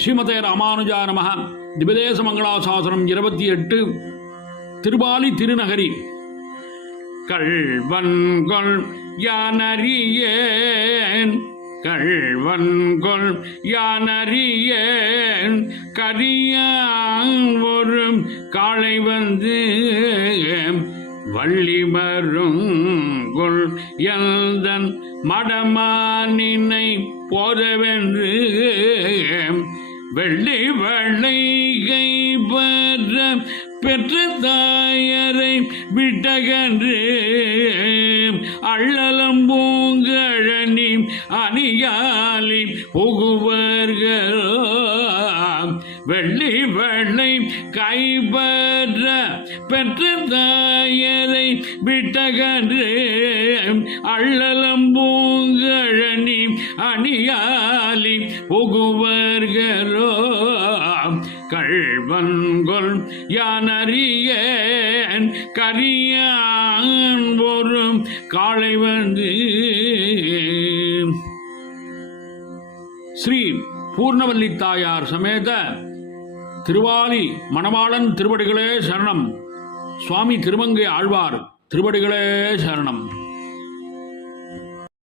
ஸ்ரீமதே ராமானுஜா நமஹ. திபதேச மங்களாசாசனம் 28. திருபாலி திருநகரி. கள்வன்கொள் யானறியேன், கள்வன்கொள் யானறியேன், கரியான் ஒரு காளை வந்து வள்ளி மருங்கொள் எல்தன் மடமானினை போதவென்று வெள்ளி வளைகை பெற பெற்ற தாயரை விட்டகன்று அள்ளலம் பூங்கழனி அணியாலி புகுவர்களோ. வெள்ளி வளை கைபெற பெற்ற தாயரை விட்டகன்று அள்ளலம் பூங்கழனி அணியாலி புகுவர்களோ. கள்வன்கொள் யானறியேன், கரியான் ஒரு காளை வந்து. ஸ்ரீ பூர்ணவல்லி தாயார் சமேத திருவாலி மணவாளன் திருவடிகளே சரணம். சுவாமி திருமங்கை ஆழ்வார் திருவடிகளே சரணம்.